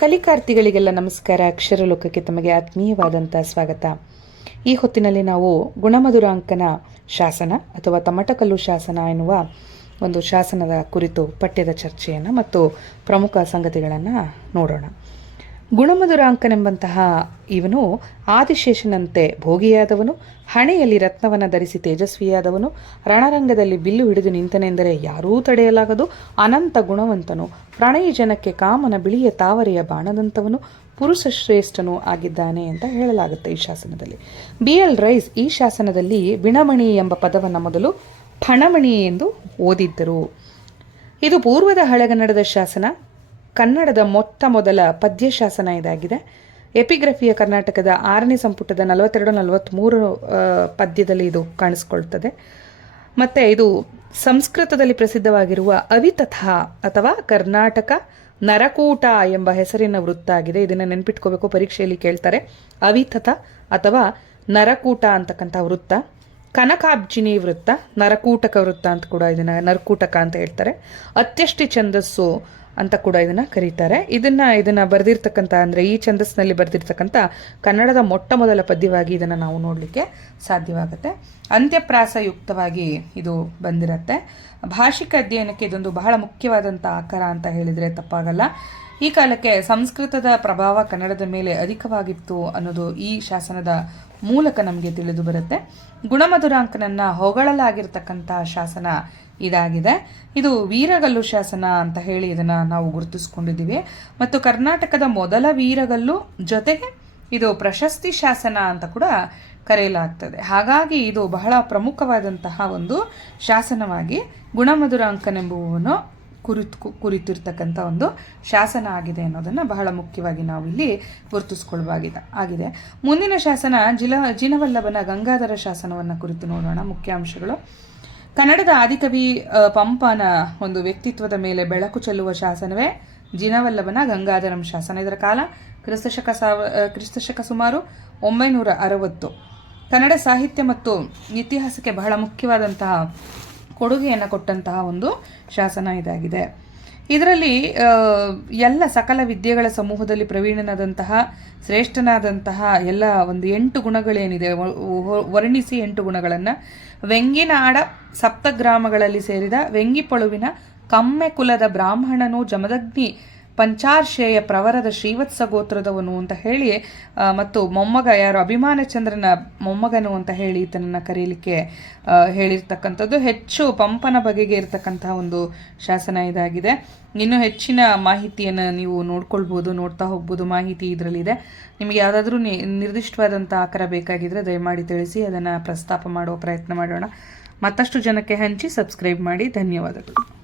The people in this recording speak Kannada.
ಕಲಿಕಾರ್ಥಿಗಳಿಗೆಲ್ಲ ನಮಸ್ಕಾರ. ಅಕ್ಷರಲೋಕಕ್ಕೆ ತಮಗೆ ಆತ್ಮೀಯವಾದಂಥ ಸ್ವಾಗತ. ಈ ಹೊತ್ತಿನಲ್ಲಿ ನಾವು ಗುಣಮಧುರಾಂಕನ ಶಾಸನ ಅಥವಾ ತಮಟಕಲ್ಲು ಶಾಸನ ಎನ್ನುವ ಒಂದು ಶಾಸನದ ಕುರಿತು ಪಠ್ಯದ ಚರ್ಚೆಯನ್ನು ಮತ್ತು ಪ್ರಮುಖ ಸಂಗತಿಗಳನ್ನು ನೋಡೋಣ. ಗುಣಮಧುರಾಂಕನೆಂಬಂತಹ ಇವನು ಆದಿಶೇಷನಂತೆ ಭೋಗಿಯಾದವನು, ಹಣೆಯಲ್ಲಿ ರತ್ನವನ್ನು ಧರಿಸಿ ತೇಜಸ್ವಿಯಾದವನು, ರಣರಂಗದಲ್ಲಿ ಬಿಲ್ಲು ಹಿಡಿದು ನಿಂತನೆಂದರೆ ಯಾರೂ ತಡೆಯಲಾಗದು. ಅನಂತ ಗುಣವಂತನು ಪ್ರಣಯಿ ಜನಕ್ಕೆ ಕಾಮನ ಬಿಳಿಯ ತಾವರೆಯ ಬಾಣದಂತವನು, ಪುರುಷ ಶ್ರೇಷ್ಠನು ಆಗಿದ್ದಾನೆ ಅಂತ ಹೇಳಲಾಗುತ್ತೆ ಈ ಶಾಸನದಲ್ಲಿ. ಬಿ ಎಲ್ ರೈಸ್ ಈ ಶಾಸನದಲ್ಲಿ ಬಿಣಮಣಿ ಎಂಬ ಪದವನ್ನು ಮೊದಲು ಫಣಮಣಿ ಎಂದು ಓದಿದ್ದರು. ಇದು ಪೂರ್ವದ ಹಳೆಗನ್ನಡದ ಶಾಸನ. ಕನ್ನಡದ ಮೊತ್ತ ಮೊದಲ ಪದ್ಯ ಶಾಸನ ಇದಾಗಿದೆ. ಎಪಿಗ್ರಫಿಯ ಕರ್ನಾಟಕದ ಆರನೇ ಸಂಪುಟದ ನಲವತ್ತೆರಡು ನಲವತ್ತ್ಮೂರು ಪದ್ಯದಲ್ಲಿ ಇದು ಕಾಣಿಸ್ಕೊಳ್ತದೆ. ಮತ್ತು ಇದು ಸಂಸ್ಕೃತದಲ್ಲಿ ಪ್ರಸಿದ್ಧವಾಗಿರುವ ಅವಿತಥ ಅಥವಾ ಕರ್ನಾಟಕ ನರಕೂಟ ಎಂಬ ಹೆಸರಿನ ವೃತ್ತ ಆಗಿದೆ. ಇದನ್ನು ನೆನ್ಪಿಟ್ಕೋಬೇಕು, ಪರೀಕ್ಷೆಯಲ್ಲಿ ಕೇಳ್ತಾರೆ. ಅವಿತಥ ಅಥವಾ ನರಕೂಟ ಅಂತಕ್ಕಂಥ ವೃತ್ತ. ಕನಕಾಬ್ಜಿನಿ ವೃತ್ತ, ನರಕೂಟಕ ವೃತ್ತ ಅಂತ ಕೂಡ ಇದನ್ನ ನರಕೂಟಕ ಅಂತ ಹೇಳ್ತಾರೆ. ಅತ್ಯಷ್ಟಿ ಛಂದಸ್ಸು ಅಂತ ಕೂಡ ಇದನ್ನ ಕರೀತಾರೆ. ಇದನ್ನ ಇದನ್ನ ಬರೆದಿರ್ತಕ್ಕಂಥ ಅಂದ್ರೆ ಈ ಛಂದಸ್ಸಿನಲ್ಲಿ ಬರೆದಿರ್ತಕ್ಕಂಥ ಕನ್ನಡದ ಮೊಟ್ಟ ಮೊದಲ ಪದ್ಯವಾಗಿ ಇದನ್ನ ನಾವು ನೋಡಲಿಕ್ಕೆ ಸಾಧ್ಯವಾಗುತ್ತೆ. ಅಂತ್ಯಪ್ರಾಸಯುಕ್ತವಾಗಿ ಇದು ಬಂದಿರುತ್ತೆ. ಭಾಷಿಕ ಅಧ್ಯಯನಕ್ಕೆ ಇದೊಂದು ಬಹಳ ಮುಖ್ಯವಾದಂಥ ಆಕಾರ ಅಂತ ಹೇಳಿದ್ರೆ ತಪ್ಪಾಗಲ್ಲ. ಈ ಕಾಲಕ್ಕೆ ಸಂಸ್ಕೃತದ ಪ್ರಭಾವ ಕನ್ನಡದ ಮೇಲೆ ಅಧಿಕವಾಗಿತ್ತು ಅನ್ನೋದು ಈ ಶಾಸನದ ಮೂಲಕ ನಮಗೆ ತಿಳಿದು ಬರುತ್ತೆ. ಗುಣಮಧುರಾಂಕನನ್ನ ಹೊಗಳಲಾಗಿರ್ತಕ್ಕಂಥ ಶಾಸನ ಇದಾಗಿದೆ. ಇದು ವೀರಗಲ್ಲು ಶಾಸನ ಅಂತ ಹೇಳಿ ಇದನ್ನ ನಾವು ಗುರುತಿಸ್ಕೊಂಡಿದ್ದೀವಿ. ಮತ್ತು ಕರ್ನಾಟಕದ ಮೊದಲ ವೀರಗಲ್ಲು ಜೊತೆಗೆ ಇದು ಪ್ರಶಸ್ತಿ ಶಾಸನ ಅಂತ ಕೂಡ ಕರೆಯಲಾಗ್ತದೆ. ಹಾಗಾಗಿ ಇದು ಬಹಳ ಪ್ರಮುಖವಾದಂತಹ ಒಂದು ಶಾಸನವಾಗಿ ಗುಣಮಧುರಾಂಕನೆಂಬುವನು ಕುರಿತು ಕುರಿತಿರ್ತಕ್ಕಂಥ ಒಂದು ಶಾಸನ ಆಗಿದೆ ಅನ್ನೋದನ್ನು ಬಹಳ ಮುಖ್ಯವಾಗಿ ನಾವು ಇಲ್ಲಿ ಗುರುತಿಸ್ಕೊಳ್ವಾಗಿದೆ ಆಗಿದೆ. ಮುಂದಿನ ಶಾಸನ ಜಿಲ, ಜಿನವಲ್ಲಭನ ಗಂಗಾಧರ ಶಾಸನವನ್ನು ಕುರಿತು ನೋಡೋಣ ಮುಖ್ಯಾಂಶಗಳು ಕನ್ನಡದ ಆದಿಕವಿ ಪಂಪನ ಒಂದು ವ್ಯಕ್ತಿತ್ವದ ಮೇಲೆ ಬೆಳಕು ಚೆಲ್ಲುವ ಶಾಸನವೇ ಜಿನವಲ್ಲಭನ ಗಂಗಾಧರಂ ಶಾಸನ. ಇದರ ಕಾಲ ಕ್ರಿಸ್ತಶಕ ಸಾವ ಕ್ರಿಸ್ತಶಕ ಸುಮಾರು ಒಂಬೈನೂರ ಅರವತ್ತು. ಕನ್ನಡ ಸಾಹಿತ್ಯ ಮತ್ತು ಇತಿಹಾಸಕ್ಕೆ ಬಹಳ ಮುಖ್ಯವಾದಂತಹ ಕೊಡುಗೆಯನ್ನು ಕೊಟ್ಟಂತಹ ಒಂದು ಶಾಸನ ಇದಾಗಿದೆ. ಇದರಲ್ಲಿ ಎಲ್ಲ ಸಕಲ ವಿದ್ಯೆಗಳ ಸಮೂಹದಲ್ಲಿ ಪ್ರವೀಣನಾದಂತಹ, ಶ್ರೇಷ್ಠನಾದಂತಹ ಎಲ್ಲ ಒಂದು ಎಂಟು ಗುಣಗಳೇನಿದೆ. ವರ್ಣಿಸಿ ಎಂಟು ಗುಣಗಳನ್ನು. ವೆಂಗಿನಾಡ ಸಪ್ತಗ್ರಾಮಗಳಲ್ಲಿ ಸೇರಿದ ವೆಂಗಿಪಳುವಿನ ಕಮ್ಮೆ ಕುಲದ ಬ್ರಾಹ್ಮಣನು ಜಮದಗ್ನಿ ಪಂಚಾರ್ಷೇಯ ಪ್ರವರದ ಶ್ರೀವತ್ಸ ಗೋತ್ರದವನು ಅಂತ ಹೇಳಿ ಮತ್ತು ಮೊಮ್ಮಗ ಯಾರು? ಅಭಿಮಾನ ಚಂದ್ರನ ಮೊಮ್ಮಗನು ಅಂತ ಹೇಳಿ ಈತನನ್ನ ಕರೀಲಿಕ್ಕೆ ಹೇಳಿರ್ತಕ್ಕಂಥದ್ದು ಹೆಚ್ಚು ಪಂಪನ ಬಗೆಗೆ ಇರತಕ್ಕಂತಹ ಒಂದು ಶಾಸನ ಇದಾಗಿದೆ. ಇನ್ನು ಹೆಚ್ಚಿನ ಮಾಹಿತಿಯನ್ನು ನೀವು ನೋಡ್ಕೊಳ್ಬೋದು, ನೋಡ್ತಾ ಹೋಗ್ಬೋದು. ಮಾಹಿತಿ ಇದರಲ್ಲಿದೆ. ನಿಮಗೆ ಯಾವುದಾದ್ರೂ ನಿರ್ದಿಷ್ಟವಾದಂಥ ಆಕಾರ ಬೇಕಾಗಿದ್ದರೆ ದಯಮಾಡಿ ತಿಳಿಸಿ, ಅದನ್ನು ಪ್ರಸ್ತಾಪ ಮಾಡುವ ಪ್ರಯತ್ನ ಮಾಡೋಣ. ಮತ್ತಷ್ಟು ಜನಕ್ಕೆ ಹಂಚಿ ಸಬ್ಸ್ಕ್ರೈಬ್ ಮಾಡಿ. ಧನ್ಯವಾದಗಳು.